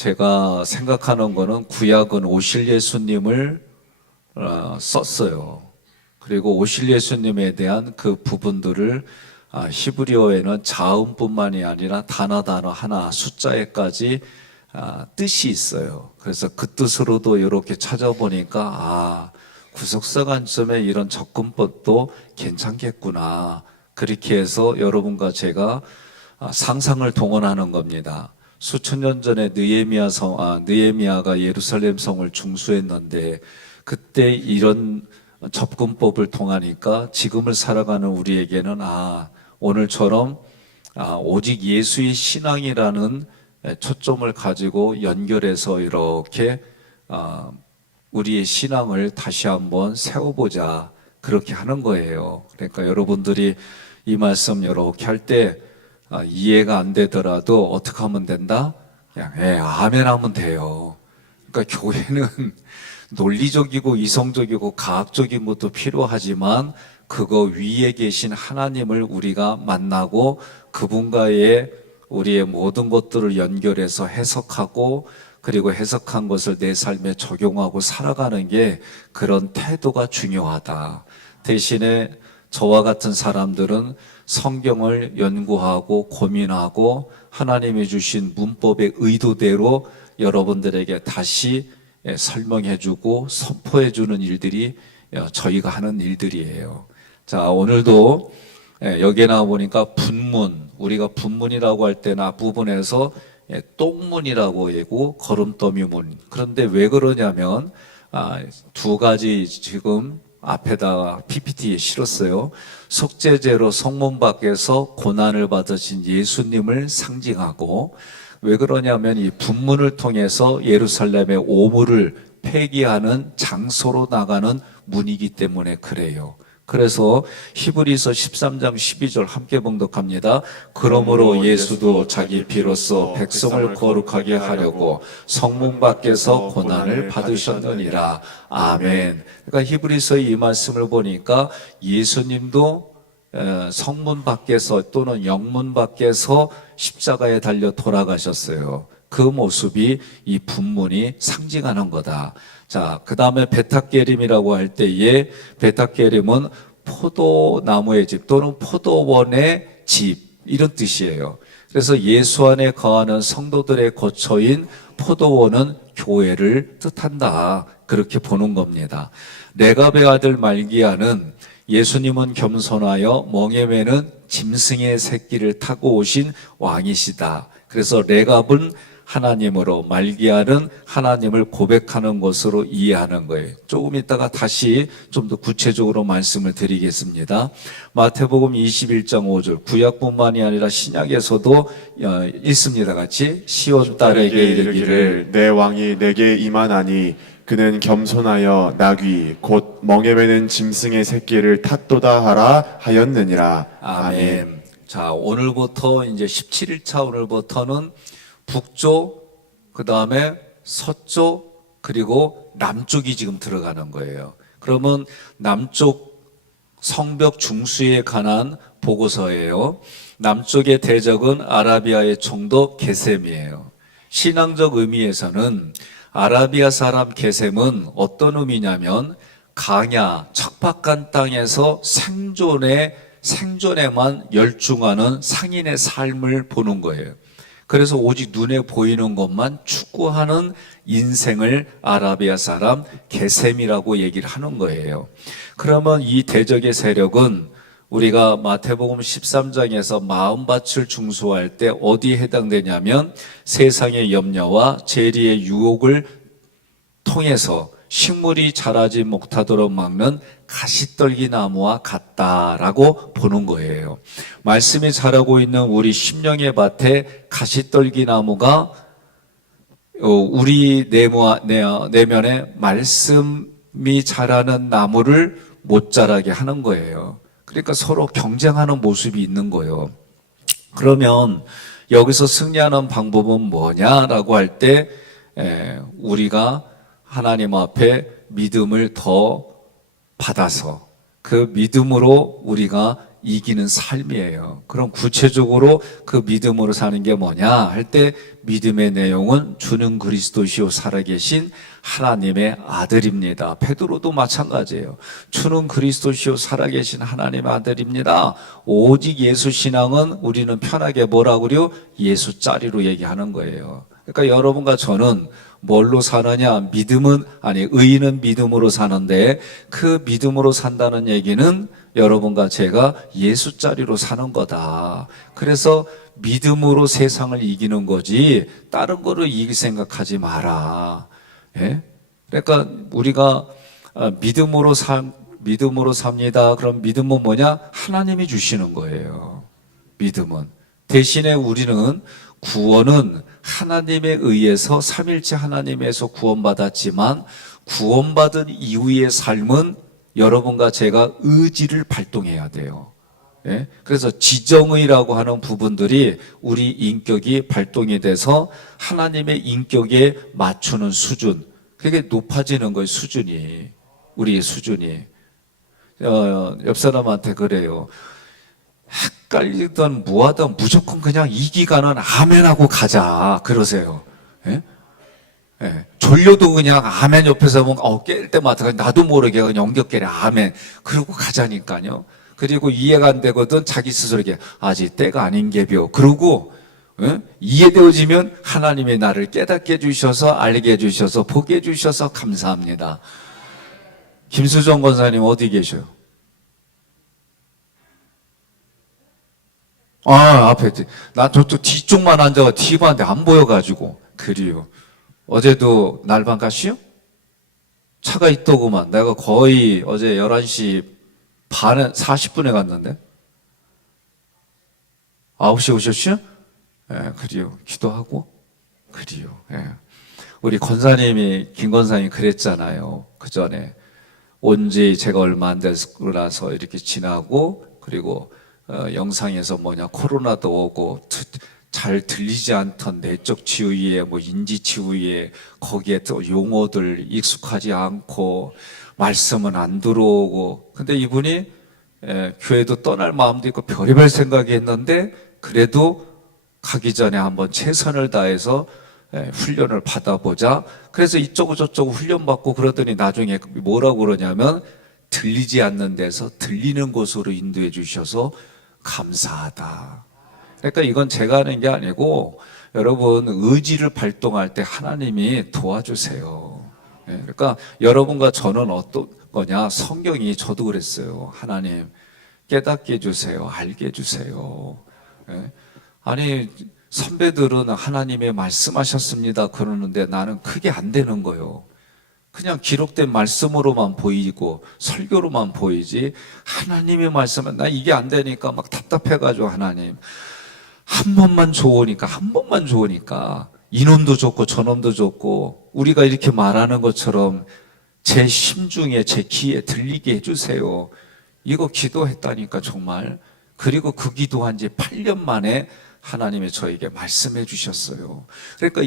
제가 생각하는 거는 구약은 오실 예수님을 썼어요. 그리고 오실 예수님에 대한 그 부분들을 히브리어에는 자음뿐만이 아니라 단어 하나 숫자에까지 뜻이 있어요. 그래서 그 뜻으로도 이렇게 찾아보니까 구속사 관점에 이런 접근법도 괜찮겠구나. 그렇게 해서 여러분과 제가 상상을 동원하는 겁니다. 수천 년 전에 느헤미야가 예루살렘 성을 중수했는데 그때 이런 접근법을 통하니까 지금을 살아가는 우리에게는 오늘처럼 오직 예수의 신앙이라는 초점을 가지고 연결해서 이렇게 우리의 신앙을 다시 한번 세워보자, 그렇게 하는 거예요. 그러니까 여러분들이 이 말씀 이렇게 할 때 이해가 안 되더라도 어떻게 하면 된다? 그냥 아멘 하면 돼요. 그러니까 교회는 논리적이고 이성적이고 과학적인 것도 필요하지만 그거 위에 계신 하나님을 우리가 만나고 그분과의 우리의 모든 것들을 연결해서 해석하고, 그리고 해석한 것을 내 삶에 적용하고 살아가는 게, 그런 태도가 중요하다. 대신에 저와 같은 사람들은 성경을 연구하고 고민하고 하나님이 주신 문법의 의도대로 여러분들에게 다시 설명해주고 선포해주는 일들이 저희가 하는 일들이에요. 자, 오늘도 여기에 나와 보니까 분문, 우리가 분문이라고 할 때는 앞부분에서 똥문이라고 하고 거름더미문. 그런데 왜 그러냐면 두 가지 지금 앞에다가 PPT에 실었어요. 속죄제로 성문 밖에서 고난을 받으신 예수님을 상징하고, 왜 그러냐면 이 분문을 통해서 예루살렘의 오물을 폐기하는 장소로 나가는 문이기 때문에 그래요. 그래서 히브리서 13장 12절 함께 봉독합니다. 그러므로 예수도 자기 피로써 백성을 거룩하게 하려고 성문 밖에서 고난을 받으셨느니라. 아멘. 그러니까 히브리서의 이 말씀을 보니까 예수님도 성문 밖에서 또는 영문 밖에서 십자가에 달려 돌아가셨어요. 그 모습이 이 분문이 상징하는 거다. 자, 그 다음에 베타게림이라고 할 때에, 베타게림은 포도나무의 집 또는 포도원의 집, 이런 뜻이에요. 그래서 예수 안에 거하는 성도들의 거처인 포도원은 교회를 뜻한다, 그렇게 보는 겁니다. 레갑의 아들 말기야는 예수님은 겸손하여 멍에 매는 짐승의 새끼를 타고 오신 왕이시다. 그래서 레갑은 하나님으로, 말기야는 하나님을 고백하는 것으로 이해하는 거예요. 조금 있다가 다시 좀 더 구체적으로 말씀을 드리겠습니다. 마태복음 21장 5절, 구약뿐만이 아니라 신약에서도 있습니다. 같이 시온 딸에게 이르기를 내 왕이 내게 임하나니 그는 겸손하여 나귀 곧 멍에 매는 짐승의 새끼를 탔도다 하라 하였느니라. 아멘. 자, 오늘부터 이제 17일차 오늘부터는 북쪽, 그 다음에 서쪽, 그리고 남쪽이 지금 들어가는 거예요. 그러면 남쪽 성벽 중수에 관한 보고서예요. 남쪽의 대적은 아라비아의 총독 게셈이에요. 신앙적 의미에서는 아라비아 사람 게셈은 어떤 의미냐면 강야, 척박한 땅에서 생존에만 열중하는 상인의 삶을 보는 거예요. 그래서 오직 눈에 보이는 것만 추구하는 인생을 아라비아 사람 게셈이라고 얘기를 하는 거예요. 그러면 이 대적의 세력은 우리가 마태복음 13장에서 마음밭을 중수할 때 어디에 해당되냐면 세상의 염려와 재리의 유혹을 통해서 식물이 자라지 못하도록 막는 가시떨기 나무와 같다라고 보는 거예요. 말씀이 자라고 있는 우리 심령의 밭에 가시떨기 나무가 우리 내면에 말씀이 자라는 나무를 못 자라게 하는 거예요. 그러니까 서로 경쟁하는 모습이 있는 거예요. 그러면 여기서 승리하는 방법은 뭐냐라고 할 때 우리가 하나님 앞에 믿음을 더 받아서 그 믿음으로 우리가 이기는 삶이에요. 그럼 구체적으로 그 믿음으로 사는 게 뭐냐 할 때 믿음의 내용은 주는 그리스도시요 살아계신 하나님의 아들입니다. 베드로도 마찬가지예요. 주는 그리스도시요 살아계신 하나님의 아들입니다. 오직 예수 신앙은 우리는 편하게 뭐라고 그래요? 예수 짜리로 얘기하는 거예요. 그러니까 여러분과 저는 뭘로 사느냐? 의인은 믿음으로 사는데 그 믿음으로 산다는 얘기는 여러분과 제가 예수 짜리로 사는 거다. 그래서 믿음으로 세상을 이기는 거지 다른 거로 이길 생각하지 마라. 예? 그러니까 우리가 믿음으로 삽니다. 그럼 믿음은 뭐냐? 하나님이 주시는 거예요. 믿음은. 대신에 우리는 구원은 하나님에 의해서 삼일체 하나님에서 구원받았지만 구원받은 이후의 삶은 여러분과 제가 의지를 발동해야 돼요. 예? 그래서 지정의라고 하는 부분들이 우리 인격이 발동이 돼서 하나님의 인격에 맞추는 수준, 그게 높아지는 거예요. 수준이, 우리의 수준이. 옆 사람한테 그래요. 헷갈리든 뭐하든 무조건 그냥 이 기간은 아멘하고 가자 그러세요. 예? 예. 졸려도 그냥 아멘 옆에서 보면 깰 때마다 나도 모르게 그냥 엉겹결에 아멘 그러고 가자니까요. 그리고 이해가 안 되거든 자기 스스로에게 아직 때가 아닌 게벼 그러고 이해되어지면 하나님이 나를 깨닫게 해주셔서 알게 해주셔서 보게 해주셔서 감사합니다. 김수정 권사님 어디 계셔요? 앞에 나 저쪽 뒤쪽만 앉아가 뒤봤는데 안 보여가지고 그래요. 어제도 날반 가시요? 차가 있더구만. 내가 거의 어제 11시 반에 40분에 갔는데 9시 오셨시요? 예, 그래요. 기도하고 그래요. 예. 우리 권사님이 김 권사님이 그랬잖아요. 그 전에 온지 제가 얼마 안 되고 나서 이렇게 지나고 그리고 영상에서 코로나도 오고 잘 들리지 않던 내적 치유에 인지 치유에 거기에 또 용어들 익숙하지 않고 말씀은 안 들어오고 근데 이분이 교회도 떠날 마음도 있고 별의별 생각이 했는데 그래도 가기 전에 한번 최선을 다해서 훈련을 받아보자. 그래서 이쪽으로 저쪽으로 훈련받고 그러더니 나중에 뭐라고 그러냐면 들리지 않는 데서 들리는 곳으로 인도해 주셔서 감사하다. 그러니까 이건 제가 하는 게 아니고 여러분 의지를 발동할 때 하나님이 도와주세요. 그러니까 여러분과 저는 어떤 거냐? 성경이 저도 그랬어요. 하나님 깨닫게 해주세요. 알게 해주세요. 아니 선배들은 하나님의 말씀하셨습니다 그러는데 나는 그게 안 되는 거예요. 그냥 기록된 말씀으로만 보이고 설교로만 보이지 하나님의 말씀은 나 이게 안 되니까 막 답답해가지고 하나님 한 번만 좋으니까 이놈도 좋고 저놈도 좋고 우리가 이렇게 말하는 것처럼 제 심중에 제 귀에 들리게 해주세요. 이거 기도했다니까 정말. 그리고 그 기도한 지 8년 만에 하나님이 저에게 말씀해 주셨어요. 그러니까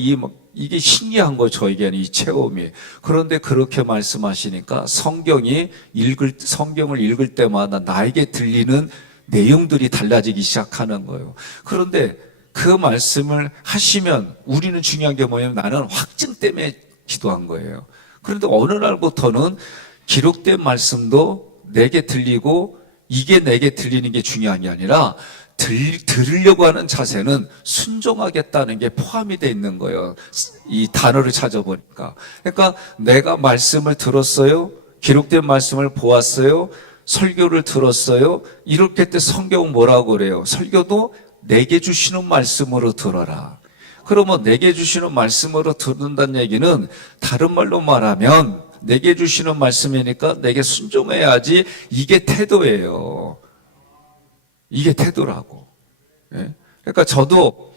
이게 신기한 거예요. 저에게는 이 체험이. 그런데 그렇게 말씀하시니까 성경을 읽을 때마다 나에게 들리는 내용들이 달라지기 시작하는 거예요. 그런데 그 말씀을 하시면 우리는 중요한 게 뭐냐면 나는 확증 때문에 기도한 거예요. 그런데 어느 날부터는 기록된 말씀도 내게 들리고 이게 내게 들리는 게 중요한 게 아니라 들으려고 하는 자세는 순종하겠다는 게 포함이 돼 있는 거예요. 이 단어를 찾아보니까. 그러니까 내가 말씀을 들었어요. 기록된 말씀을 보았어요. 설교를 들었어요. 이렇게 때 성경은 뭐라고 그래요? 설교도 내게 주시는 말씀으로 들어라. 그러면 내게 주시는 말씀으로 듣는다는 얘기는 다른 말로 말하면 내게 주시는 말씀이니까 내게 순종해야지. 이게 태도예요. 이게 태도라고. 그러니까 저도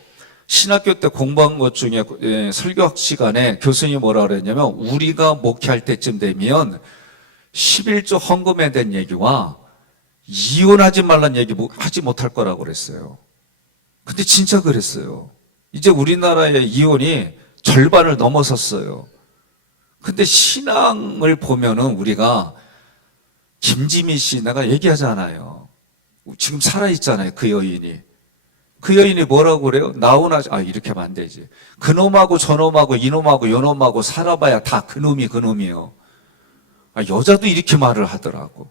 신학교 때 공부한 것 중에 설교학 시간에 교수님이 뭐라 그랬냐면 우리가 목회할 때쯤 되면 11조 헌금에 대한 얘기와 이혼하지 말란 얘기 하지 못할 거라고 그랬어요. 근데 진짜 그랬어요. 이제 우리나라의 이혼이 절반을 넘어섰어요. 근데 신앙을 보면은 우리가 김지미 씨 내가 얘기하잖아요. 지금 살아있잖아요, 그 여인이. 그 여인이 뭐라고 그래요? 나오나, 이렇게 하면 안 되지. 그놈하고 저놈하고 이놈하고 요놈하고 살아봐야 다 그놈이에요. 여자도 이렇게 말을 하더라고.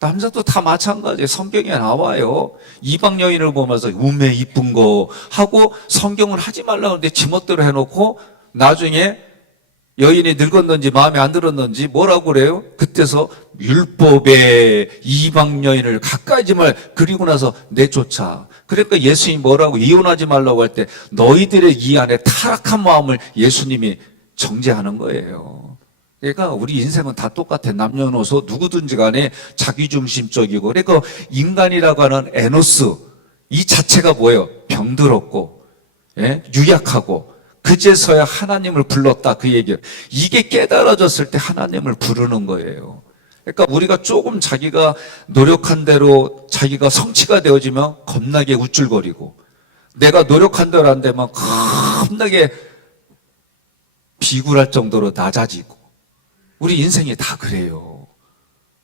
남자도 다 마찬가지예요. 성경에 나와요. 이방 여인을 보면서 음에 이쁜 거 하고 성경을 하지 말라고 하는데 지멋대로 해놓고 나중에 여인이 늙었는지 마음에 안 들었는지 뭐라고 그래요? 그때서 율법에 이방 여인을 가까이지 말, 그리고 나서 내쫓아. 그러니까 예수님이 뭐라고 이혼하지 말라고 할 때 너희들의 이 안에 타락한 마음을 예수님이 정죄하는 거예요. 그러니까 우리 인생은 다 똑같아. 남녀노소 누구든지 간에 자기중심적이고, 그러니까 인간이라고 하는 에노스 이 자체가 뭐예요? 병들었고, 예? 유약하고, 그제서야 하나님을 불렀다, 그 얘기예요. 이게 깨달아졌을 때 하나님을 부르는 거예요. 그러니까 우리가 조금 자기가 노력한 대로 자기가 성취가 되어지면 겁나게 우쭐거리고, 내가 노력한 대로 안 되면 겁나게 비굴할 정도로 낮아지고, 우리 인생이 다 그래요.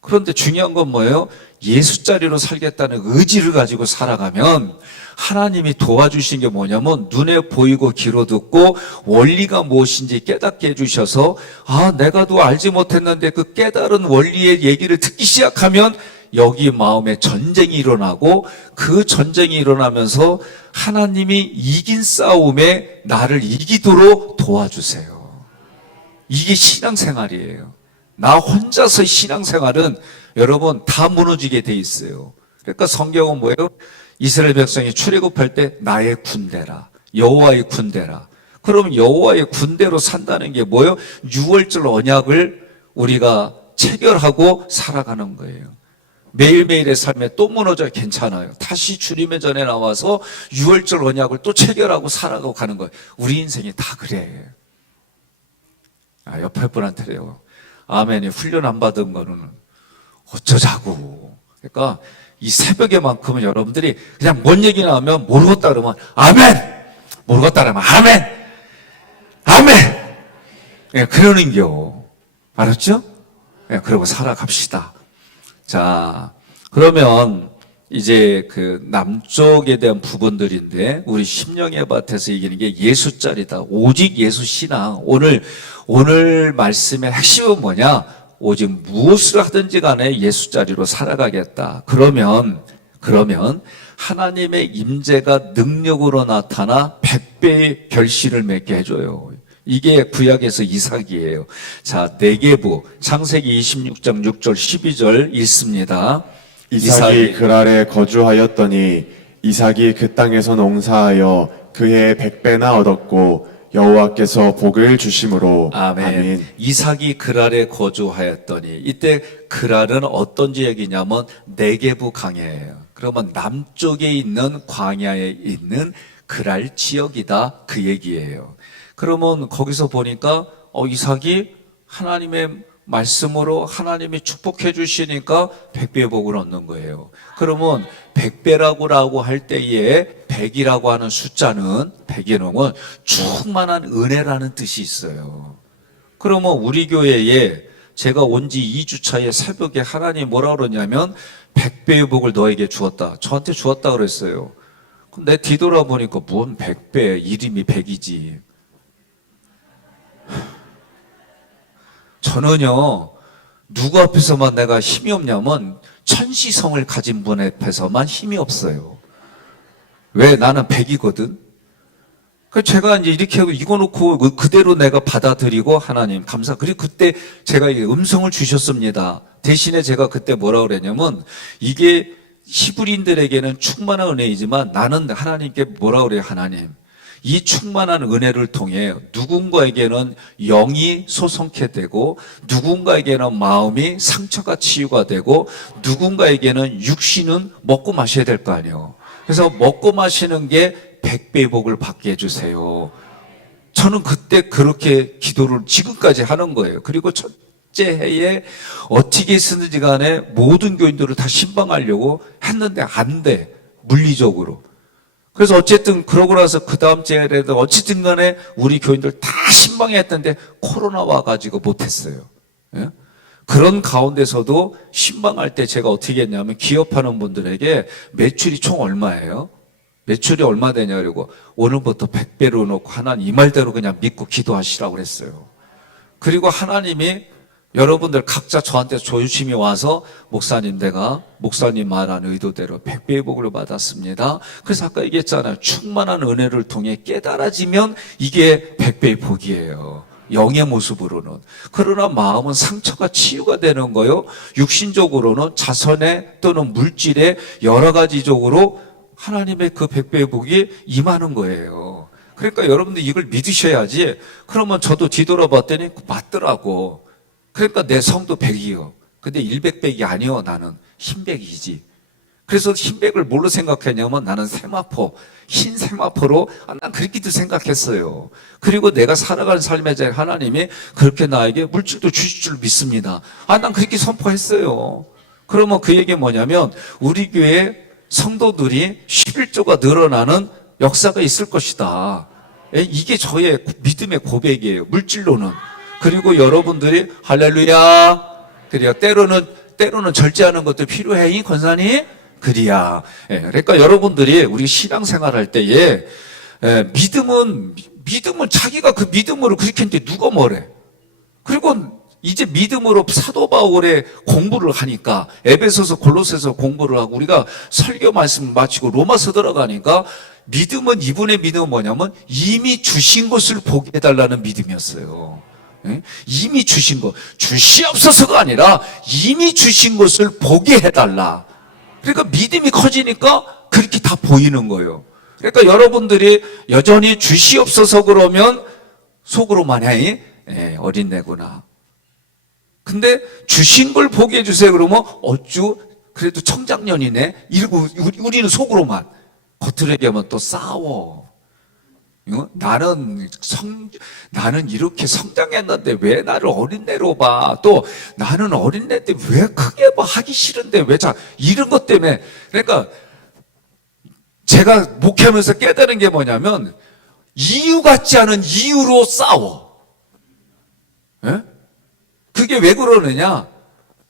그런데 중요한 건 뭐예요? 예수자리로 살겠다는 의지를 가지고 살아가면 하나님이 도와주신 게 뭐냐면 눈에 보이고 귀로 듣고 원리가 무엇인지 깨닫게 해주셔서, 내가 또 알지 못했는데 그 깨달은 원리의 얘기를 듣기 시작하면 여기 마음에 전쟁이 일어나고, 그 전쟁이 일어나면서 하나님이 이긴 싸움에 나를 이기도록 도와주세요. 이게 신앙생활이에요. 나 혼자서 신앙생활은 여러분 다 무너지게 돼 있어요. 그러니까 성경은 뭐예요? 이스라엘 백성이 출애굽할 때 나의 군대라, 여호와의 군대라. 그럼 여호와의 군대로 산다는 게 뭐예요? 유월절 언약을 우리가 체결하고 살아가는 거예요. 매일매일의 삶에 또 무너져야 괜찮아요. 다시 주님의 전에 나와서 유월절 언약을 또 체결하고 살아가고 가는 거예요. 우리 인생이 다 그래. 옆에 분한테요. 아멘이 훈련 안 받은 거는 어쩌자고. 그러니까 이 새벽에만큼은 여러분들이 그냥 뭔 얘기 나오면 모르겠다 그러면 아멘! 모르겠다 그러면 아멘! 아멘! 예, 그러는겨. 알았죠? 예, 그러고 살아갑시다. 자, 그러면 이제 그 남쪽에 대한 부분들인데, 우리 심령의 밭에서 얘기하는 게 예수짜리다. 오직 예수 신앙. 오늘 말씀의 핵심은 뭐냐? 오직 무엇을 하든지 간에 예수짜리로 살아가겠다. 그러면 하나님의 임재가 능력으로 나타나 100배의 결실을 맺게 해줘요. 이게 구약에서 이삭이에요. 자, 네게부 창세기 26장 6절 12절 읽습니다. 이삭이 그랄에 거주하였더니 이삭이 그 땅에서 농사하여 그해 100배나 얻었고 여호와께서 복을 주심으로. 아멘. 이삭이 그랄에 거주하였더니, 이때 그랄은 어떤 지역이냐면 네게부 광야예요. 그러면 남쪽에 있는 광야에 있는 그랄 지역이다, 그 얘기예요. 그러면 거기서 보니까 이삭이 하나님의 말씀으로 하나님이 축복해 주시니까 100배의 복을 얻는 거예요. 그러면 100배라고 할 때에 100이라고 하는 숫자는, 100이라는 충만한 은혜라는 뜻이 있어요. 그러면 우리 교회에 제가 온 지 2주 차에 새벽에 하나님 뭐라 그러냐면 100배의 복을 너에게 주었다. 저한테 주었다 그랬어요. 근데 뒤돌아보니까 뭔 100배, 이름이 100이지. 저는요, 누구 앞에서만 내가 힘이 없냐면 천시성을 가진 분 앞에서만 힘이 없어요. 왜? 나는 100이거든. 제가 이제 이렇게 하고 이거 놓고 그대로 내가 받아들이고 하나님 감사. 그리고 그때 제가 음성을 주셨습니다. 대신에 제가 그때 뭐라 그랬냐면, 이게 히브리인들에게는 충만한 은혜이지만 나는 하나님께 뭐라 그래요? 하나님, 이 충만한 은혜를 통해 누군가에게는 영이 소성케 되고, 누군가에게는 마음이 상처가 치유가 되고, 누군가에게는 육신은 먹고 마셔야 될 거 아니에요. 그래서 먹고 마시는 게 100배의 복을 받게 해주세요. 저는 그때 그렇게 기도를 지금까지 하는 거예요. 그리고 첫째 해에 어떻게 했는지 간에 모든 교인들을 다 신방하려고 했는데 안 돼, 물리적으로. 그래서 어쨌든 그러고 나서 그 다음 주에라도 어쨌든 간에 우리 교인들 다 신방했던데 코로나 와가지고 못했어요. 예? 그런 가운데서도 신방할 때 제가 어떻게 했냐면 기업하는 분들에게 매출이 총 얼마예요? 매출이 얼마 되냐 그러고 오늘부터 100배로 놓고 하나님 이 말대로 그냥 믿고 기도하시라고 그랬어요. 그리고 하나님이 여러분들 각자 저한테 조심히 와서 목사님 내가 목사님 말한 의도대로 100배의 복을 받았습니다. 그래서 아까 얘기했잖아요. 충만한 은혜를 통해 깨달아지면 이게 100배의 복이에요. 영의 모습으로는. 그러나 마음은 상처가 치유가 되는 거요. 육신적으로는 자선에 또는 물질에 여러 가지적으로 하나님의 그 100배의 복이 임하는 거예요. 그러니까 여러분들 이걸 믿으셔야지. 그러면 저도 뒤돌아봤더니 맞더라고. 그러니까 내 성도 100이요. 근데 100백이 아니요. 나는 흰백이지. 그래서 흰백을 뭘로 생각했냐면 나는 세마포, 흰 세마포로 난 그렇게도 생각했어요. 그리고 내가 살아가는 삶에 대해 하나님이 그렇게 나에게 물질도 주실 줄 믿습니다. 난 그렇게 선포했어요. 그러면 그 얘기 뭐냐면 우리 교회 성도들이 11조가 늘어나는 역사가 있을 것이다. 이게 저의 믿음의 고백이에요. 물질로는. 그리고 여러분들이 할렐루야. 그래야 때로는 절제하는 것도 필요해. 권사님. 그래야. 그러니까 여러분들이 우리 신앙생활할 때에 믿음은 자기가 그 믿음으로 그렇게 했는데 누가 뭐래. 그리고 이제 믿음으로 사도 바울의 공부를 하니까 에베소서 골로새서 공부를 하고 우리가 설교 말씀 마치고 로마서 들어가니까 믿음은 이분의 믿음은 뭐냐면 이미 주신 것을 보게 해달라는 믿음이었어요. 이미 주신 것 주시옵소서가 아니라 이미 주신 것을 보게 해달라. 그러니까 믿음이 커지니까 그렇게 다 보이는 거예요. 그러니까 여러분들이 여전히 주시옵소서 그러면 속으로만 해 어린애구나. 근데 주신 걸 보게 해주세요 그러면 어쭈 그래도 청장년이네 이러고 우리는 속으로만 겉으로 얘기하면 또 싸워. 나는 이렇게 성장했는데 왜 나를 어린애로 봐? 또 나는 어린애인데 왜 크게 봐? 하기 싫은데 왜 이런 것 때문에. 그러니까 제가 목회하면서 깨달은 게 뭐냐면 이유 같지 않은 이유로 싸워. 예? 그게 왜 그러느냐?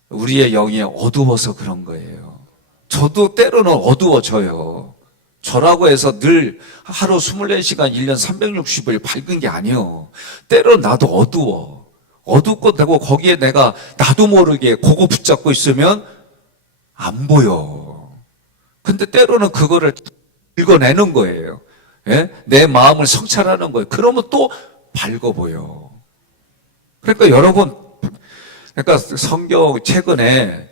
우리의 영이 어두워서 그런 거예요. 저도 때로는 어두워져요. 저라고 해서 늘 하루 24시간 1년 360일 밝은 게 아니에요. 때로는 나도 어두워. 어둡고 되고 거기에 내가 나도 모르게 그거 붙잡고 있으면 안 보여. 근데 때로는 그거를 읽어내는 거예요. 예? 내 마음을 성찰하는 거예요. 그러면 또 밝아 보여. 그러니까 여러분, 그러니까 성경 최근에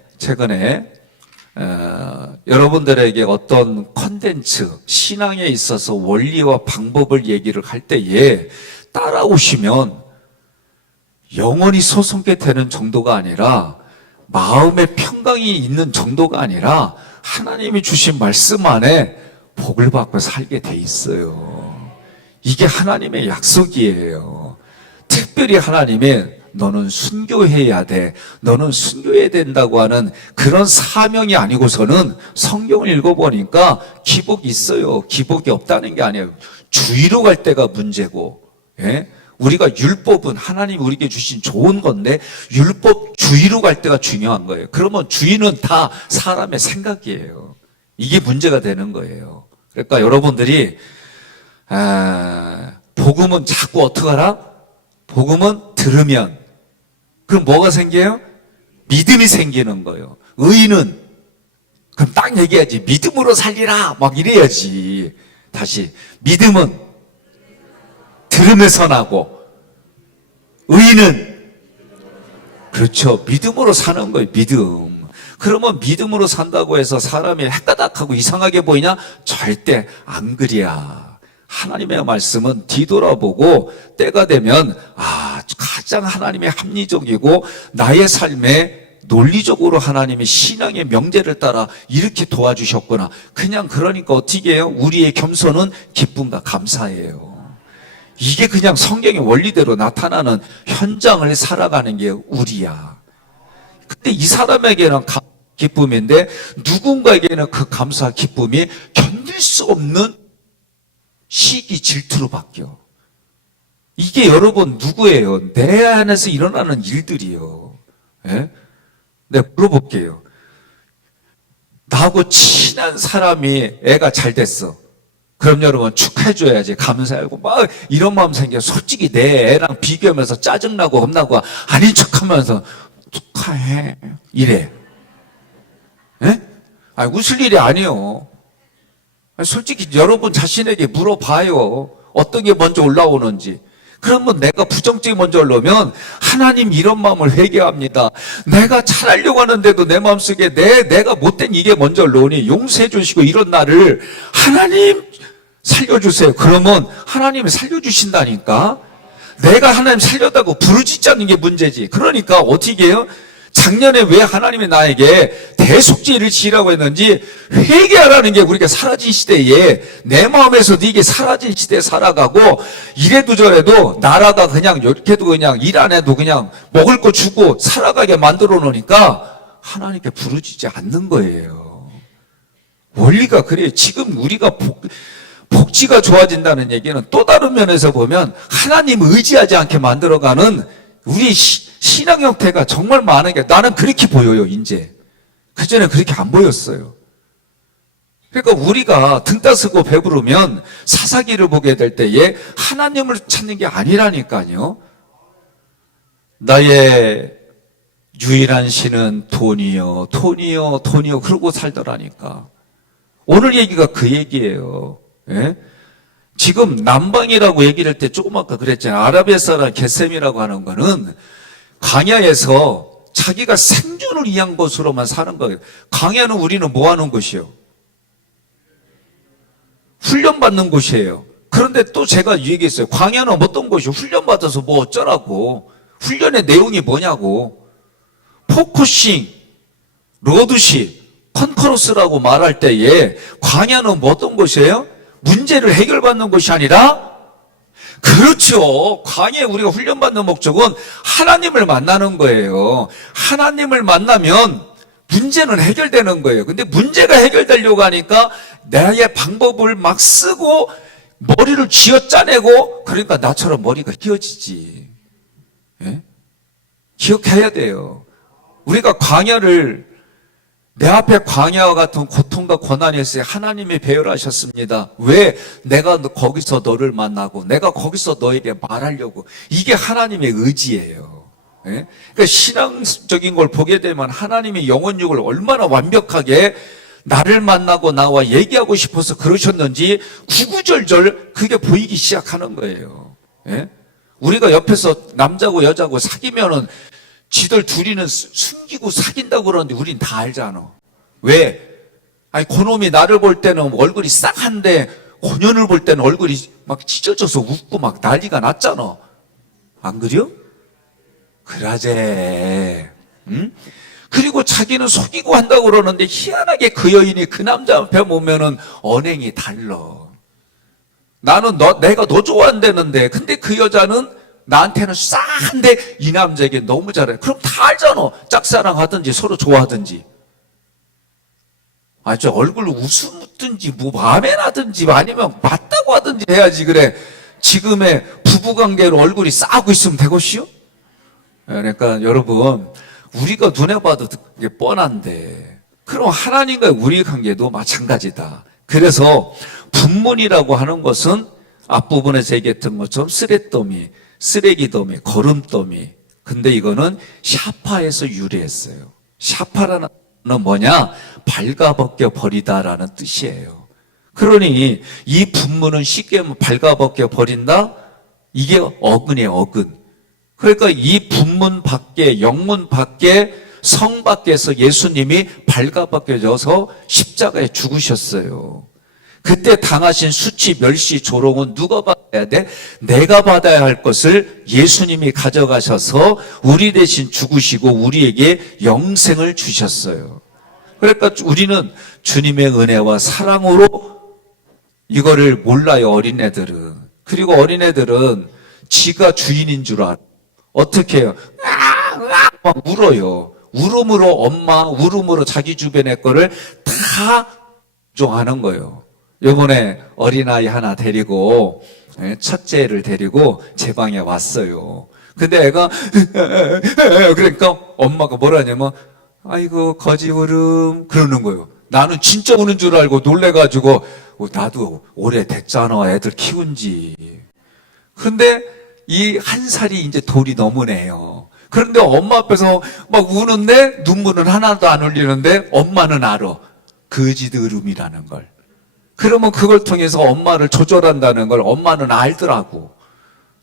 여러분들에게 어떤 컨텐츠, 신앙에 있어서 원리와 방법을 얘기를 할 때에 따라오시면 영원히 소송케 되는 정도가 아니라 마음의 평강이 있는 정도가 아니라 하나님이 주신 말씀 안에 복을 받고 살게 돼 있어요. 이게 하나님의 약속이에요. 특별히 하나님의 너는 순교해야 돼. 너는 순교해야 된다고 하는 그런 사명이 아니고서는 성경을 읽어보니까 기복이 있어요. 기복이 없다는 게 아니에요. 주의로 갈 때가 문제고, 예? 우리가 율법은 하나님이 우리에게 주신 좋은 건데 율법 주의로 갈 때가 중요한 거예요. 그러면 주의는 다 사람의 생각이에요. 이게 문제가 되는 거예요. 그러니까 여러분들이 복음은 자꾸 어떻게 하라? 복음은 들으면 그럼 뭐가 생겨요? 믿음이 생기는 거예요. 의인은 그럼 딱 얘기해야지. 믿음으로 살리라 막 이래야지. 다시 믿음은 들음에서 나고 의인은 그렇죠. 믿음으로 사는 거예요. 믿음. 그러면 믿음으로 산다고 해서 사람이 헷가닥하고 이상하게 보이냐? 절대 안 그래야. 하나님의 말씀은 뒤돌아보고 때가 되면 가장 하나님의 합리적이고 나의 삶에 논리적으로 하나님이 신앙의 명제를 따라 이렇게 도와주셨구나. 그냥 그러니까 어떻게 해요? 우리의 겸손은 기쁨과 감사예요. 이게 그냥 성경의 원리대로 나타나는 현장을 살아가는 게 우리야. 근데 이 사람에게는 기쁨인데 누군가에게는 그 감사 기쁨이 견딜 수 없는 시기 질투로 바뀌어. 이게 여러분 누구예요? 내 안에서 일어나는 일들이요. 예? 내가 물어볼게요. 나하고 친한 사람이 애가 잘 됐어. 그럼 여러분 축하해줘야지. 감사하고 막 이런 마음 생겨. 솔직히 내 애랑 비교하면서 짜증나고 겁나고 아닌 척하면서 축하해 이래. 예? 아니, 웃을 일이 아니에요. 아니, 솔직히 여러분 자신에게 물어봐요. 어떤 게 먼저 올라오는지. 그러면 내가 부정적이 먼저 올라오면 하나님 이런 마음을 회개합니다. 내가 잘하려고 하는데도 내 마음속에 내가 못된 이게 먼저 올라오니 용서해 주시고 이런 나를 하나님 살려주세요. 그러면 하나님이 살려주신다니까. 내가 하나님 살려다고 부르짖지 않는 게 문제지. 그러니까 어떻게 해요? 작년에 왜 하나님이 나에게 대속죄를 지으라고 했는지 회개하라는 게 우리가 사라진 시대에 내 마음에서 이게 사라진 시대에 살아가고 이래도 저래도 나라가 그냥 이렇게도 그냥 일 안 해도 그냥 먹을 거 주고 살아가게 만들어 놓으니까 하나님께 부르짖지 않는 거예요. 원리가 그래요. 지금 우리가 복지가 좋아진다는 얘기는 또 다른 면에서 보면 하나님 의지하지 않게 만들어가는 우리 신앙 형태가 정말 많은 게 나는 그렇게 보여요. 이제 그전에 그렇게 안 보였어요. 그러니까 우리가 등 따스고 배부르면 사사기를 보게 될 때에 하나님을 찾는 게 아니라니까요. 나의 유일한 신은 돈이요 돈이요 돈이요 그러고 살더라니까. 오늘 얘기가 그 얘기예요. 예? 지금 남방이라고 얘기를 할 때 조금 아까 그랬잖아요. 아라비아 사람 게셈이라고 하는 거는 광야에서 자기가 생존을 위한 것으로만 사는 거예요. 광야는 우리는 뭐 하는 곳이요? 훈련받는 곳이에요. 그런데 또 제가 얘기했어요. 광야는 어떤 곳이요? 훈련받아서 뭐 어쩌라고. 훈련의 내용이 뭐냐고. 포커싱, 로드시, 컨커러스라고 말할 때에 광야는 뭐 어떤 곳이에요? 문제를 해결받는 것이 아니라 그렇죠. 광야에 우리가 훈련받는 목적은 하나님을 만나는 거예요. 하나님을 만나면 문제는 해결되는 거예요. 근데 문제가 해결되려고 하니까 나의 방법을 막 쓰고 머리를 쥐어짜내고 그러니까 나처럼 머리가 휘어지지. 예? 기억해야 돼요. 우리가 광야를 내 앞에 광야와 같은 고통과 고난이 있어요. 하나님이 배열하셨습니다. 왜? 내가 거기서 너를 만나고 내가 거기서 너에게 말하려고. 이게 하나님의 의지예요. 예? 그러니까 신앙적인 걸 보게 되면 하나님의 영혼육을 얼마나 완벽하게 나를 만나고 나와 얘기하고 싶어서 그러셨는지 구구절절 그게 보이기 시작하는 거예요. 예? 우리가 옆에서 남자고 여자고 사귀면은 지들 둘이는 숨기고 사귄다고 그러는데 우린 다 알잖아. 왜? 아니 그놈이 나를 볼 때는 얼굴이 싸한데 고년을 볼 때는 얼굴이 막 찢어져서 웃고 막 난리가 났잖아. 안 그래요? 그러제. 응? 그리고 자기는 속이고 한다고 그러는데 희한하게 그 여인이 그 남자 앞에 보면은 언행이 달라. 나는 내가 너 좋아한다는데 근데 그 여자는 나한테는 싸한데 이 남자에게 너무 잘해. 그럼 다 알잖아. 짝사랑 하든지 서로 좋아하든지. 저 얼굴로 웃음 웃든지 뭐 마음에 나든지 아니면 맞다고 하든지 해야지. 그래 지금의 부부관계로 얼굴이 싸고 있으면 되겠시요? 그러니까 여러분 우리가 눈에 봐도 이게 뻔한데 그럼 하나님과 우리의 관계도 마찬가지다. 그래서 분문이라고 하는 것은 앞부분에서 얘기했던 것처럼 쓰레더미, 쓰레기더미, 거름더미. 근데 이거는 샤파에서 유래했어요. 샤파라는 뭐냐? 발가벗겨 버리다라는 뜻이에요. 그러니 이 분문은 쉽게 발가벗겨 버린다? 이게 어근이에요, 어근. 그러니까 이 분문 밖에, 영문 밖에, 성 밖에서 예수님이 발가벗겨져서 십자가에 죽으셨어요. 그때 당하신 수치, 멸시, 조롱은 누가 받아야 돼? 내가 받아야 할 것을 예수님이 가져가셔서 우리 대신 죽으시고 우리에게 영생을 주셨어요. 그러니까 우리는 주님의 은혜와 사랑으로 이거를 몰라요, 어린애들은. 그리고 어린애들은 지가 주인인 줄 알아. 어떻게 해요? 막 울어요. 울음으로 엄마, 울음으로 자기 주변의 거를 다 정하는 거예요. 요번에 어린아이 하나 데리고 첫째를 데리고 제 방에 왔어요. 근데 애가 그러니까 엄마가 뭐라냐면 아이고 거지 울음 그러는 거예요. 나는 진짜 우는 줄 알고 놀래가지고 나도 오래됐잖아 애들 키운지. 그런데 이 1살이 이제 돌이 넘으네요. 그런데 엄마 앞에서 막 우는데 눈물은 하나도 안 흘리는데 엄마는 알아. 거짓 울음이라는 걸. 그러면 그걸 통해서 엄마를 조절한다는 걸 엄마는 알더라고.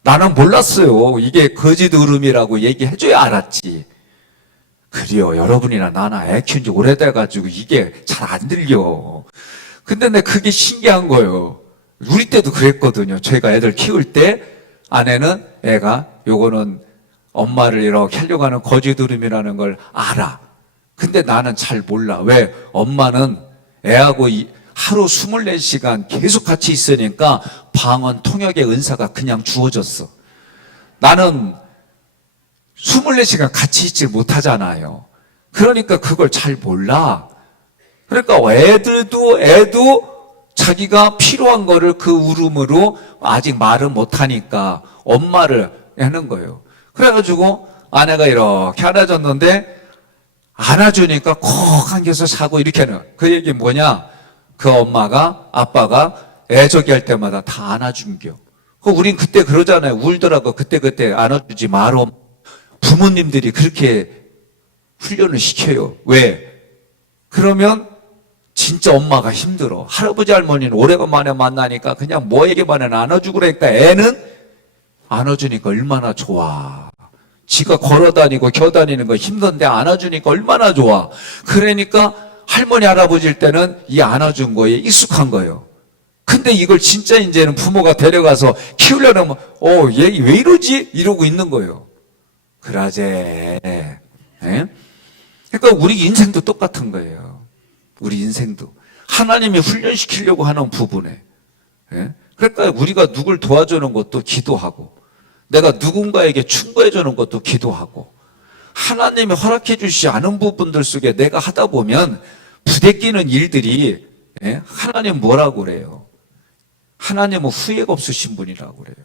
나는 몰랐어요. 이게 거짓 울음이라고 얘기해줘야 알았지. 그래요. 여러분이나 나나 애 키운 지 오래돼가지고 이게 잘 안 들려. 근데 내 그게 신기한 거예요. 우리 때도 그랬거든요. 제가 애들 키울 때 아내는 애가 요거는 엄마를 이렇게 하려고 하는 거짓 울음이라는 걸 알아. 근데 나는 잘 몰라. 왜? 엄마는 애하고 하루 24시간 계속 같이 있으니까 방언 통역의 은사가 그냥 주어졌어. 나는 24시간 같이 있지 못하잖아요. 그러니까 그걸 잘 몰라. 그러니까 애도 자기가 필요한 거를 그 울음으로 아직 말을 못하니까 엄마를 하는 거예요. 그래가지고 아내가 이렇게 안아줬는데 안아주니까 콕 안겨서 자고 이렇게 하는 거예요. 그 얘기 뭐냐? 그 아빠가 애저기 할 때마다 다 안아준겨. 우린 그때 그러잖아요. 울더라고. 그때 안아주지 말어. 부모님들이 그렇게 훈련을 시켜요. 왜? 그러면 진짜 엄마가 힘들어. 할아버지 할머니는 오래간만에 만나니까 그냥 뭐에게만 안아주고 그러니까 애는 안아주니까 얼마나 좋아. 지가 걸어다니고 겨다니는 거 힘든데 안아주니까 얼마나 좋아. 그러니까 할머니 할아버지일 때는 이 안아준 거에 익숙한 거예요. 근데 이걸 진짜 이제는 부모가 데려가서 키우려면 얘 왜 이러지? 이러고 있는 거예요. 그러제. 네? 그러니까 우리 인생도 똑같은 거예요. 우리 인생도 하나님이 훈련시키려고 하는 부분에. 그러니까 우리가 누굴 도와주는 것도 기도하고 내가 누군가에게 충고해 주는 것도 기도하고 하나님이 허락해 주시지 않은 부분들 속에 내가 하다 보면 부대끼는 일들이 하나님 뭐라고 그래요? 하나님은 후회가 없으신 분이라고 그래요.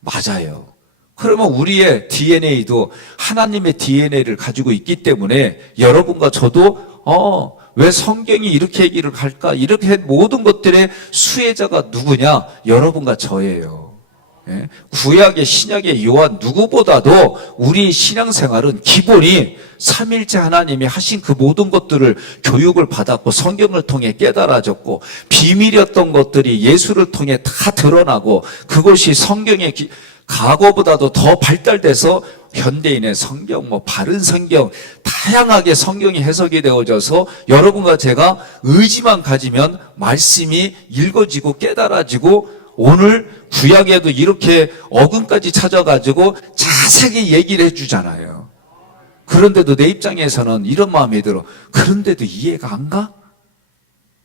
맞아요. 그러면 우리의 DNA도 하나님의 DNA를 가지고 있기 때문에 여러분과 저도 왜 성경이 이렇게 얘기를 할까? 이렇게 모든 것들의 수혜자가 누구냐? 여러분과 저예요. 구약의 신약의 요한 누구보다도 우리 신앙생활은 기본이 삼일째 하나님이 하신 그 모든 것들을 교육을 받았고 성경을 통해 깨달아졌고 비밀이었던 것들이 예수를 통해 다 드러나고 그것이 성경의 과거보다도 더 발달돼서 현대인의 성경, 바른 성경, 다양하게 성경이 해석이 되어져서 여러분과 제가 의지만 가지면 말씀이 읽어지고 깨달아지고 오늘 구약에도 이렇게 어근까지 찾아가지고 자세히 얘기를 해주잖아요. 그런데도 내 입장에서는 이런 마음이 들어. 그런데도 이해가 안 가?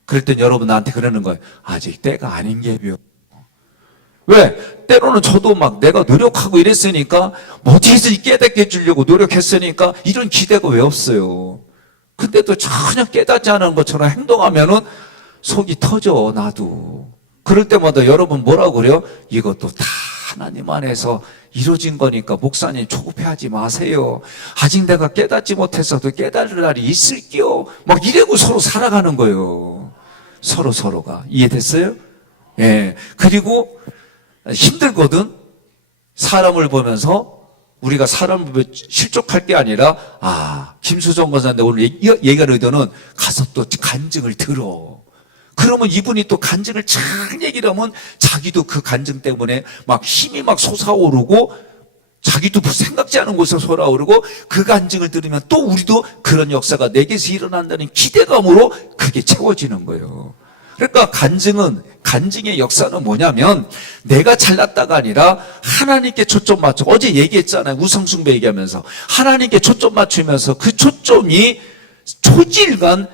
그럴 땐 여러분 나한테 그러는 거예요. 아직 때가 아닌 게요. 왜? 때로는 저도 막 내가 노력하고 이랬으니까 어디서 깨닫게 해주려고 노력했으니까 이런 기대가 왜 없어요? 근데도 전혀 깨닫지 않은 것처럼 행동하면은 속이 터져 나도. 그럴 때마다 여러분 뭐라고 그래요? 이것도 다 하나님 안에서 이루어진 거니까 목사님 조급해하지 마세요. 아직 내가 깨닫지 못했어도 깨달을 날이 있을게요. 막 이래고 서로 살아가는 거예요. 서로가. 이해됐어요? 예. 그리고 힘들거든. 사람을 보면서 우리가 사람을 보면 실족할 게 아니라 김수정 권사인데 오늘 얘기할 의도는 가서 또 간증을 들어. 그러면 이분이 또 간증을 쫙 얘기를 하면 자기도 그 간증 때문에 막 힘이 막 솟아오르고 자기도 생각지 않은 곳에서 솟아오르고 그 간증을 들으면 또 우리도 그런 역사가 내게서 일어난다는 기대감으로 그게 채워지는 거예요. 그러니까 간증의 역사는 뭐냐면 내가 잘났다가 아니라 하나님께 초점 맞춰. 어제 얘기했잖아요. 우상숭배 얘기하면서 하나님께 초점 맞추면서 그 초점이 초질간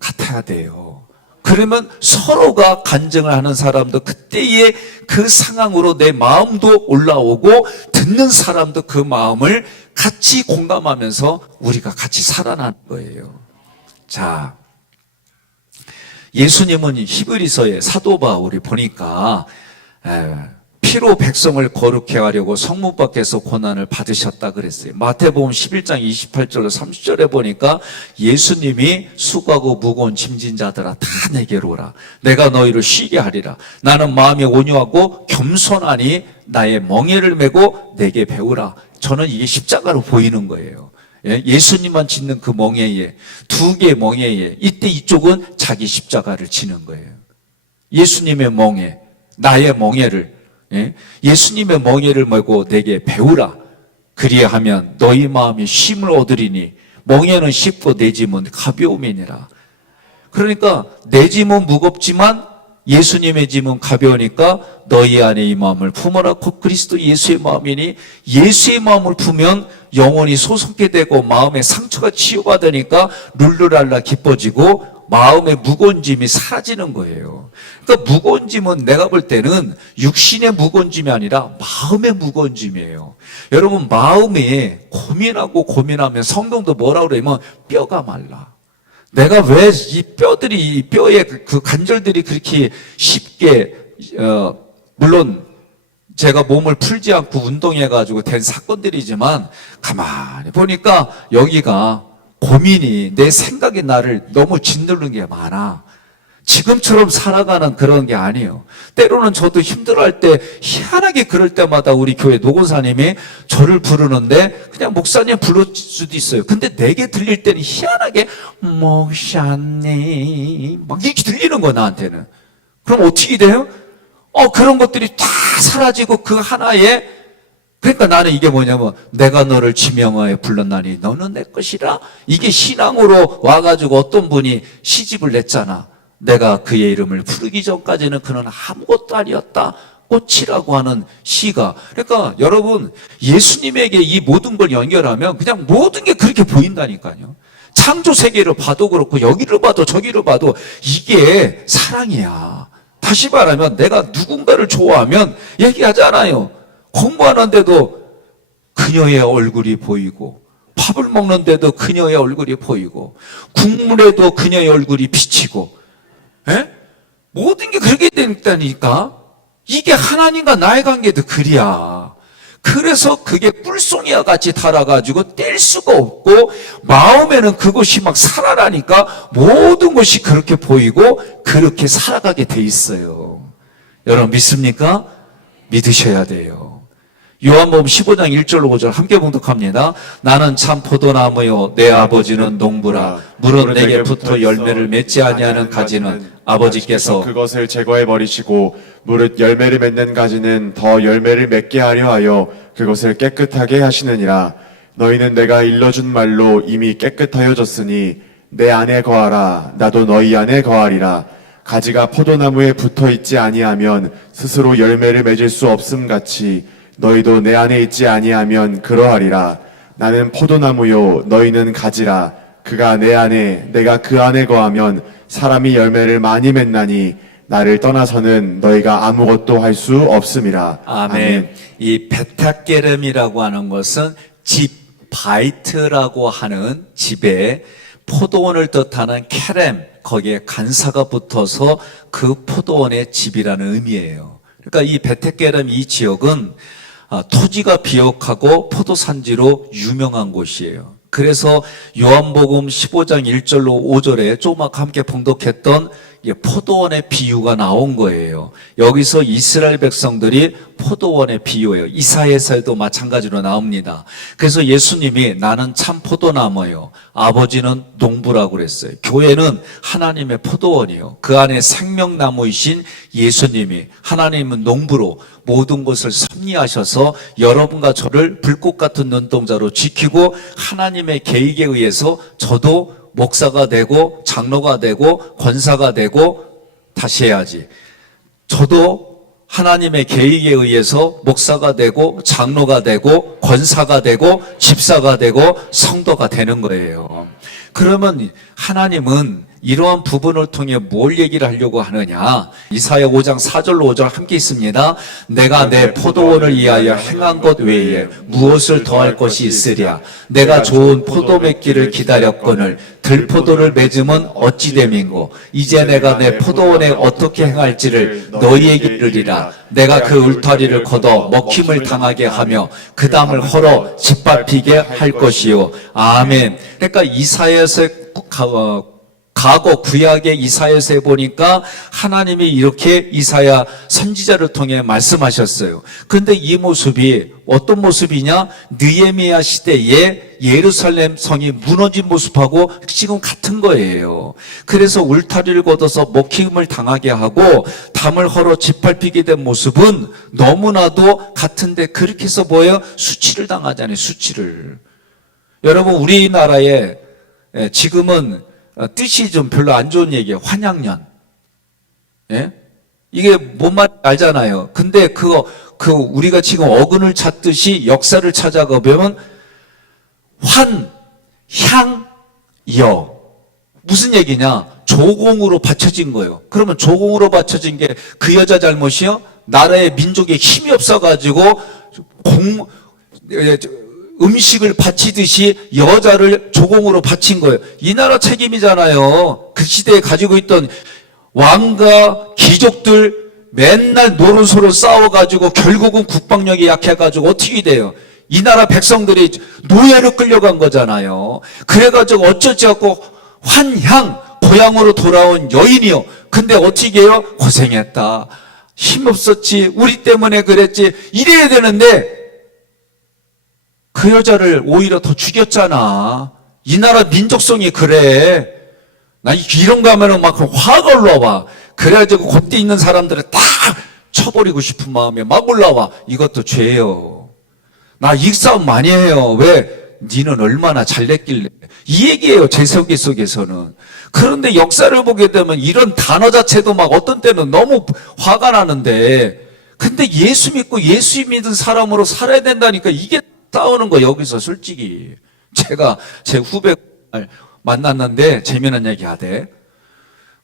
같아야 돼요. 그러면 서로가 간증을 하는 사람도 그때의 그 상황으로 내 마음도 올라오고 듣는 사람도 그 마음을 같이 공감하면서 우리가 같이 살아나는 거예요. 자, 예수님은 히브리서의 사도 바울이 보니까 피로 백성을 거룩해 하려고 성문 밖에서 고난을 받으셨다 그랬어요. 마태복음 11장 28절로 30절에 보니까 예수님이 수고하고 무거운 짐진 자들아 다 내게로 오라. 내가 너희를 쉬게 하리라. 나는 마음이 온유하고 겸손하니 나의 멍에를 메고 내게 배우라. 저는 이게 십자가로 보이는 거예요. 예수님만 짓는 그 멍에에, 두 개의 멍에에, 이때 이쪽은 자기 십자가를 지는 거예요. 예수님의 멍에, 나의 멍에를, 예수님의 멍에를 메고 내게 배우라. 그리하면 너희 마음이 쉼을 얻으리니 멍에는 쉽고 내 짐은 가벼움이니라. 그러니까 내 짐은 무겁지만 예수님의 짐은 가벼우니까 너희 안에 이 마음을 품어라. 곧 그리스도 예수의 마음이니 예수의 마음을 품으면 영혼이 소송케 되고 마음의 상처가 치유가 되니까 룰루랄라 기뻐지고 마음의 무거운 짐이 사라지는 거예요. 그러니까 무거운 짐은 내가 볼 때는 육신의 무거운 짐이 아니라 마음의 무거운 짐이에요. 여러분 마음에 고민하고 고민하면 성경도 뭐라고 그러냐면 뼈가 말라. 내가 왜 이 뼈들이, 이 뼈의 그 관절들이 그렇게 쉽게, 물론 제가 몸을 풀지 않고 운동해가지고 된 사건들이지만 가만히 보니까 여기가 고민이, 내 생각이 나를 너무 짓누르는 게 많아. 지금처럼 살아가는 그런 게 아니에요. 때로는 저도 힘들어할 때 희한하게 그럴 때마다 우리 교회 노고사님이 저를 부르는데 그냥 목사님 부를 수도 있어요. 근데 내게 들릴 때는 희한하게 목사님 막 이렇게 들리는 거야 나한테는. 그럼 어떻게 돼요? 그런 것들이 다 사라지고 그 하나에, 그러니까 나는 이게 뭐냐면 내가 너를 지명하여 불렀나니 너는 내 것이라. 이게 신앙으로 와가지고 어떤 분이 시집을 냈잖아. 내가 그의 이름을 부르기 전까지는 그는 아무것도 아니었다. 꽃이라고 하는 시가. 그러니까 여러분 예수님에게 이 모든 걸 연결하면 그냥 모든 게 그렇게 보인다니까요. 창조 세계를 봐도 그렇고 여기를 봐도 저기를 봐도 이게 사랑이야. 다시 말하면 내가 누군가를 좋아하면 얘기하잖아요. 공부하는데도 그녀의 얼굴이 보이고 밥을 먹는데도 그녀의 얼굴이 보이고 국물에도 그녀의 얼굴이 비치고 모든 게 그렇게 된다니까. 이게 하나님과 나의 관계도 그리야. 그래서 그게 꿀송이와 같이 달아가지고 뗄 수가 없고 마음에는 그것이 막 살아나니까 모든 것이 그렇게 보이고 그렇게 살아가게 돼 있어요. 여러분 믿습니까? 믿으셔야 돼요. 요한복음 15장 1절로 5절 함께 봉독합니다. 나는 참 포도나무요 내 아버지는 농부라. 물은 내게 붙어 열매를 맺지 아니하는 가지는 아버지께서 그것을 제거해 버리시고 무릇 열매를 맺는 가지는 더 열매를 맺게 하려 하여 그것을 깨끗하게 하시느니라. 너희는 내가 일러준 말로 이미 깨끗하여졌으니 내 안에 거하라. 나도 너희 안에 거하리라. 가지가 포도나무에 붙어 있지 아니하면 스스로 열매를 맺을 수 없음 같이 너희도 내 안에 있지 아니하면 그러하리라. 나는 포도나무요 너희는 가지라. 그가 내 안에 내가 그 안에 거하면 사람이 열매를 많이 맺나니 나를 떠나서는 너희가 아무것도 할 수 없음이라. 아멘. 이 베타게름이라고 하는 것은 집, 바이트라고 하는 집에 포도원을 뜻하는 케렘, 거기에 간사가 붙어서 그 포도원의 집이라는 의미예요. 그러니까 이 베타게름 이 지역은 토지가 비옥하고 포도산지로 유명한 곳이에요. 그래서 요한복음 15장 1절로 5절에 조막 함께 봉독했던 포도원의 비유가 나온 거예요. 여기서 이스라엘 백성들이 포도원의 비유예요. 이사야서에도 마찬가지로 나옵니다. 그래서 예수님이 나는 참 포도나무예요. 아버지는 농부라고 그랬어요. 교회는 하나님의 포도원이요. 그 안에 생명나무이신 예수님이 하나님은 농부로 모든 것을 섭리하셔서 여러분과 저를 불꽃 같은 눈동자로 지키고 하나님의 계획에 의해서 저도 목사가 되고 장로가 되고 권사가 되고 다시 해야지. 저도 하나님의 계획에 의해서 목사가 되고 장로가 되고 권사가 되고 집사가 되고 성도가 되는 거예요. 그러면 하나님은 이러한 부분을 통해 뭘 얘기를 하려고 하느냐? 이사야 5장 4절로 5절 함께 있습니다. 내가 내 포도원을 위하여 행한 것 외에 무엇을 더할 것이 있으랴? 내가 좋은 포도 맺기를 기다렸거늘 들포도를 맺음은 어찌 됨인고 이제 내가 내 포도원에 어떻게 행할지를 너희에게 이르리라. 내가 그 울타리를 걷어 먹힘을 당하게 하며 그 담을 헐어 짓밟히게 할 것이요. 아멘. 그러니까 이사야서 과거 구약의 이사야서에 보니까 하나님이 이렇게 이사야 선지자를 통해 말씀하셨어요. 그런데 이 모습이 어떤 모습이냐? 느헤미야 시대에 예루살렘 성이 무너진 모습하고 지금 같은 거예요. 그래서 울타리를 걷어서 먹힘을 당하게 하고 담을 헐어 짓밟히게 된 모습은 너무나도 같은데 그렇게 해서 뭐예요? 수치를 당하잖아요. 수치를. 여러분 우리나라에 지금은 뜻이 좀 별로 안 좋은 얘기예요. 환양년. 예? 이게 뭔 말인지 알잖아요. 근데 우리가 지금 어근을 찾듯이 역사를 찾아가 보면 환, 향, 여. 무슨 얘기냐? 조공으로 받쳐진 거예요. 그러면 조공으로 받쳐진 게 그 여자 잘못이요? 나라의 민족에 힘이 없어가지고 음식을 바치듯이 여자를 조공으로 바친 거예요. 이 나라 책임이잖아요. 그 시대에 가지고 있던 왕과 귀족들 맨날 노릇소릇 싸워가지고 결국은 국방력이 약해가지고 어떻게 돼요? 이 나라 백성들이 노예로 끌려간 거잖아요. 그래가지고 어쩌지 않고 환향, 고향으로 돌아온 여인이요. 근데 어떻게 해요? 고생했다. 힘없었지. 우리 때문에 그랬지. 이래야 되는데 그 여자를 오히려 더 죽였잖아. 이 나라 민족성이 그래. 나 이런 거 하면은 막 화가 올라와. 그래가지고 곱디 있는 사람들을 다 쳐버리고 싶은 마음에 막 올라와. 이것도 죄예요. 나 이 싸움 많이 해요. 왜? 니는 얼마나 잘 됐길래. 이 얘기예요. 제 세계 속에서는. 그런데 역사를 보게 되면 이런 단어 자체도 막 어떤 때는 너무 화가 나는데 근데 예수 믿고 예수 믿은 사람으로 살아야 된다니까 이게 싸우는 거 여기서 솔직히 제가 제 후배 만났는데 재미난 얘기 하대.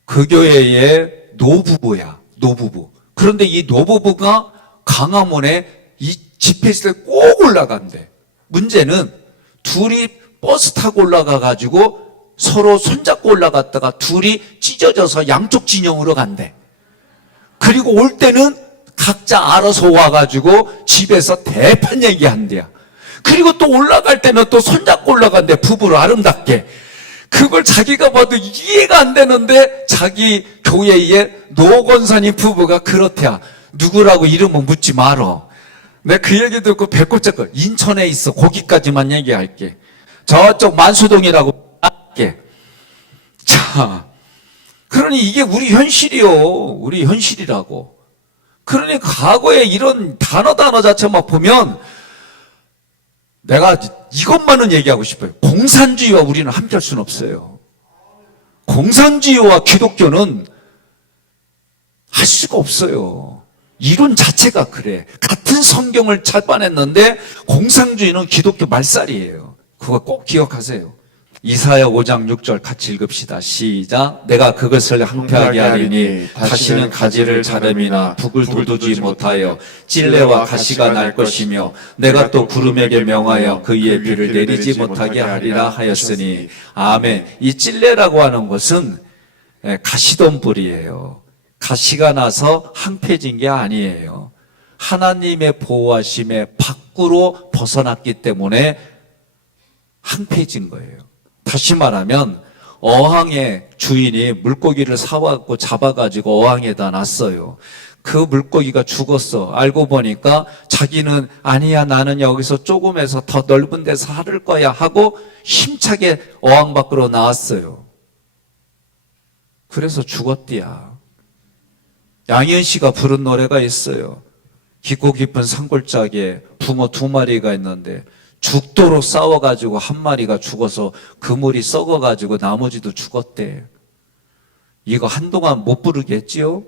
그 교회의 노부부야. 노부부. 그런데 이 노부부가 강화문에 이 집회 있을 때 꼭 올라간대. 문제는 둘이 버스 타고 올라가 가지고 서로 손잡고 올라갔다가 둘이 찢어져서 양쪽 진영으로 간대. 그리고 올 때는 각자 알아서 와가지고 집에서 대판 얘기한대요. 그리고 또 올라갈 때는 또 손잡고 올라간대. 부부로 아름답게. 그걸 자기가 봐도 이해가 안 되는데 자기 교회의 노 권사님 부부가 그렇대야. 누구라고 이름은 묻지 말어. 내가 그 얘기 듣고 배꼽 잡고 인천에 있어. 거기까지만 얘기할게. 저쪽 만수동이라고 할게. 자, 그러니 이게 우리 현실이요. 우리 현실이라고. 그러니 과거에 이런 단어 자체만 보면 내가 이것만은 얘기하고 싶어요. 공산주의와 우리는 함께할 수는 없어요. 공산주의와 기독교는 할 수가 없어요. 이론 자체가 그래. 같은 성경을 찾아냈는데 공산주의는 기독교 말살이에요. 그거 꼭 기억하세요. 이사야 5장 6절 같이 읽읍시다. 시작. 내가 그것을 항폐하게 하리니 다시는 가지를 자름이나 북을 돋우지 못하여 찔레와 가시가 날 것이며 내가 또 구름에게 명하여 그의 비를 내리지 못하게 하리라 하였으니. 아멘. 이 찔레라고 하는 것은 가시덤불이에요. 가시가 나서 항폐해진 게 아니에요. 하나님의 보호하심에 밖으로 벗어났기 때문에 항폐해진 거예요. 다시 말하면 어항의 주인이 물고기를 사와갖고 잡아가지고 어항에다 놨어요. 그 물고기가 죽었어. 알고 보니까 자기는 아니야 나는 여기서 조금해서 더 넓은 데서 살을 거야 하고 힘차게 어항 밖으로 나왔어요. 그래서 죽었디야. 양희은 씨가 부른 노래가 있어요. 깊고 깊은 산골짜기에 붕어 2마리가 있는데 죽도록 싸워가지고 한 마리가 죽어서 그물이 썩어가지고 나머지도 죽었대. 이거 한동안 못 부르겠지요?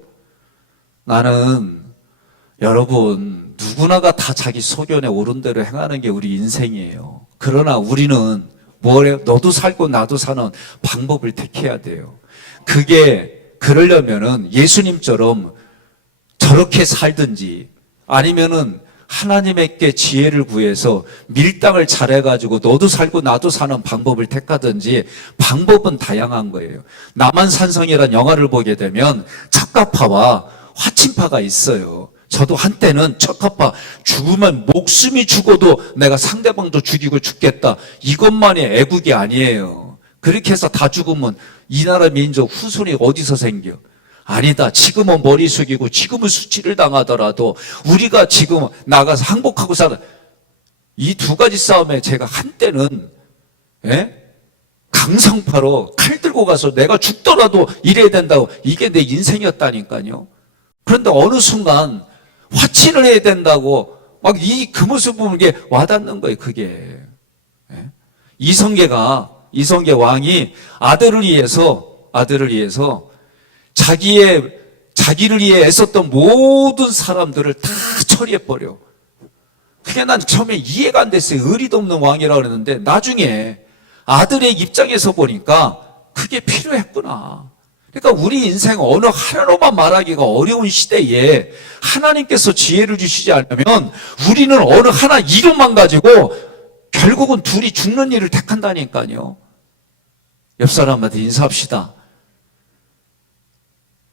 나는 여러분 누구나가 다 자기 소견에 옳은 대로 행하는 게 우리 인생이에요. 그러나 우리는 뭐래요? 너도 살고 나도 사는 방법을 택해야 돼요. 그게 그러려면은 예수님처럼 저렇게 살든지 아니면은 하나님께 지혜를 구해서 밀당을 잘해가지고 너도 살고 나도 사는 방법을 택하든지 방법은 다양한 거예요. 남한산성이라는 영화를 보게 되면 척가파와 화친파가 있어요. 저도 한때는 척가파 죽으면 목숨이 죽어도 내가 상대방도 죽이고 죽겠다. 이것만이 애국이 아니에요. 그렇게 해서 다 죽으면 이 나라 민족 후손이 어디서 생겨? 아니다. 지금은 머리 숙이고 지금은 수치를 당하더라도 우리가 지금 나가서 항복하고 살아. 이 두 가지 싸움에 제가 한때는 강성파로 칼 들고 가서 내가 죽더라도 이래야 된다고 이게 내 인생이었다니까요. 그런데 어느 순간 화친을 해야 된다고 막 그 모습 보면 이게 와닿는 거예요. 그게 이성계 왕이 아들을 위해서 자기를 위해 애썼던 모든 사람들을 다 처리해버려. 그게 난 처음에 이해가 안 됐어요. 의리도 없는 왕이라고 그랬는데 나중에 아들의 입장에서 보니까 그게 필요했구나. 그러니까 우리 인생 어느 하나로만 말하기가 어려운 시대에 하나님께서 지혜를 주시지 않으면 우리는 어느 하나 이론만 가지고 결국은 둘이 죽는 일을 택한다니까요. 옆 사람한테 인사합시다.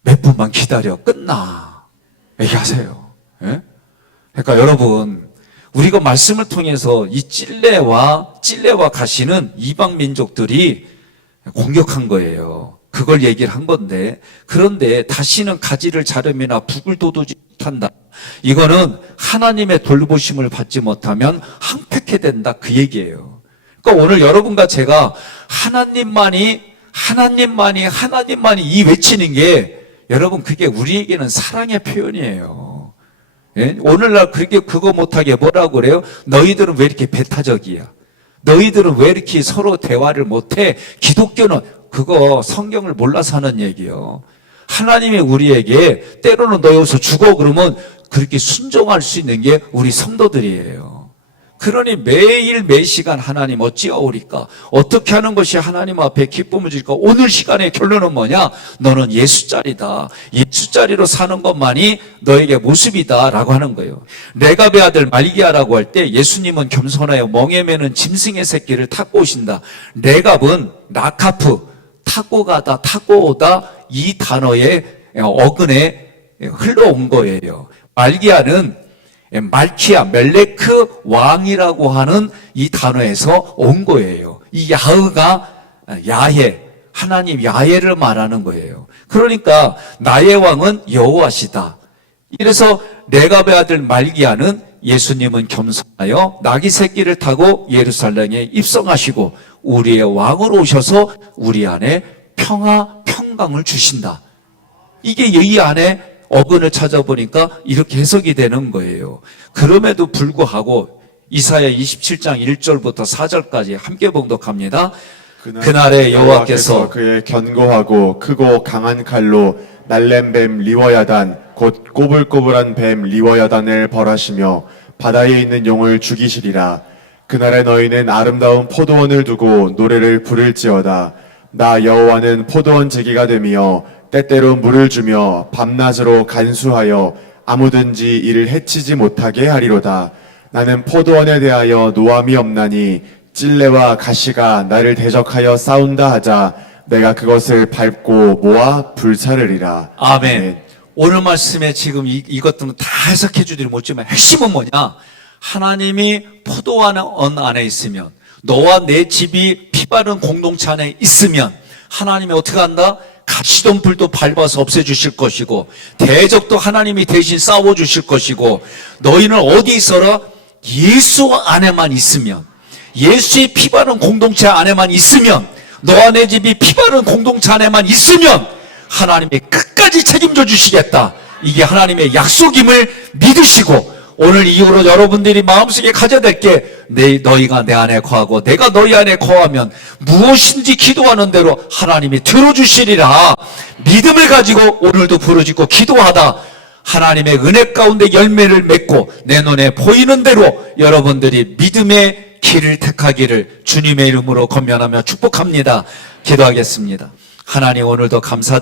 몇 분만 기다려. 끝나. 얘기하세요. 예? 그러니까 여러분, 우리가 말씀을 통해서 이 찔레와 가시는 이방 민족들이 공격한 거예요. 그걸 얘기를 한 건데, 그런데 다시는 가지를 자르거나 북을 돋우지 못한다. 이거는 하나님의 돌보심을 받지 못하면 항폐케 된다. 그 얘기예요. 그러니까 오늘 여러분과 제가 하나님만이 이 외치는 게 여러분 그게 우리에게는 사랑의 표현이에요. 예? 오늘날 그거 못하게 뭐라고 그래요? 너희들은 왜 이렇게 배타적이야? 너희들은 왜 이렇게 서로 대화를 못해? 기독교는 그거 성경을 몰라서 하는 얘기예요. 하나님이 우리에게 때로는 너 여기서 죽어 그러면 그렇게 순종할 수 있는 게 우리 성도들이에요. 그러니 매일 매시간 하나님 어찌하오리까? 어떻게 하는 것이 하나님 앞에 기쁨을 줄까? 오늘 시간의 결론은 뭐냐? 너는 예수자리다. 예수자리로 사는 것만이 너에게 모습이다 라고 하는 거예요. 레갑의 아들 말기야라고 할 때 예수님은 겸손하여 멍에 매는 짐승의 새끼를 타고 오신다. 레갑은 라카프, 타고 가다, 타고 오다 이 단어의 어근에 흘러온 거예요. 말기야는 말키야, 멜레크 왕이라고 하는 이 단어에서 온 거예요. 이 야흐가 야해, 하나님 야해를 말하는 거예요. 그러니까 나의 왕은 여호와시다. 이래서 레갑의 아들 말기야는 예수님은 겸손하여 나귀 새끼를 타고 예루살렘에 입성하시고 우리의 왕으로 오셔서 우리 안에 평강을 주신다. 이게 이 안에 어근을 찾아보니까 이렇게 해석이 되는 거예요. 그럼에도 불구하고 이사야 27장 1절부터 4절까지 함께 봉독합니다. 그날에 여호와께서 그의 견고하고 크고 강한 칼로 날랜 뱀 리워야단 곧 꼬불꼬불한 뱀 리워야단을 벌하시며 바다에 있는 용을 죽이시리라. 그날에 너희는 아름다운 포도원을 두고 노래를 부를지어다. 나 여호와는 포도원 지기가 되며 때때로 물을 주며 밤낮으로 간수하여 아무든지 이를 해치지 못하게 하리로다. 나는 포도원에 대하여 노함이 없나니 찔레와 가시가 나를 대적하여 싸운다 하자 내가 그것을 밟고 모아 불사르리라. 아멘. 오늘 말씀에 지금 이것들은 다 해석해 주지를 못지만 핵심은 뭐냐? 하나님이 포도원 안에 있으면 너와 내 집이 피바른 공동체 안에 있으면 하나님이 어떻게 한다? 가시던 불도 밟아서 없애주실 것이고 대적도 하나님이 대신 싸워주실 것이고 너희는 어디 있어라? 예수 안에만 있으면 예수의 피바른 공동체 안에만 있으면 너와 내 집이 피바른 공동체 안에만 있으면 하나님이 끝까지 책임져 주시겠다. 이게 하나님의 약속임을 믿으시고 오늘 이후로 여러분들이 마음속에 가져야 될 게 너희가 내 안에 거하고 내가 너희 안에 거하면 무엇인지 기도하는 대로 하나님이 들어주시리라. 믿음을 가지고 오늘도 부르짖고 기도하다 하나님의 은혜 가운데 열매를 맺고 내 눈에 보이는 대로 여러분들이 믿음의 길을 택하기를 주님의 이름으로 권면하며 축복합니다. 기도하겠습니다. 하나님 오늘도 감사드립니다.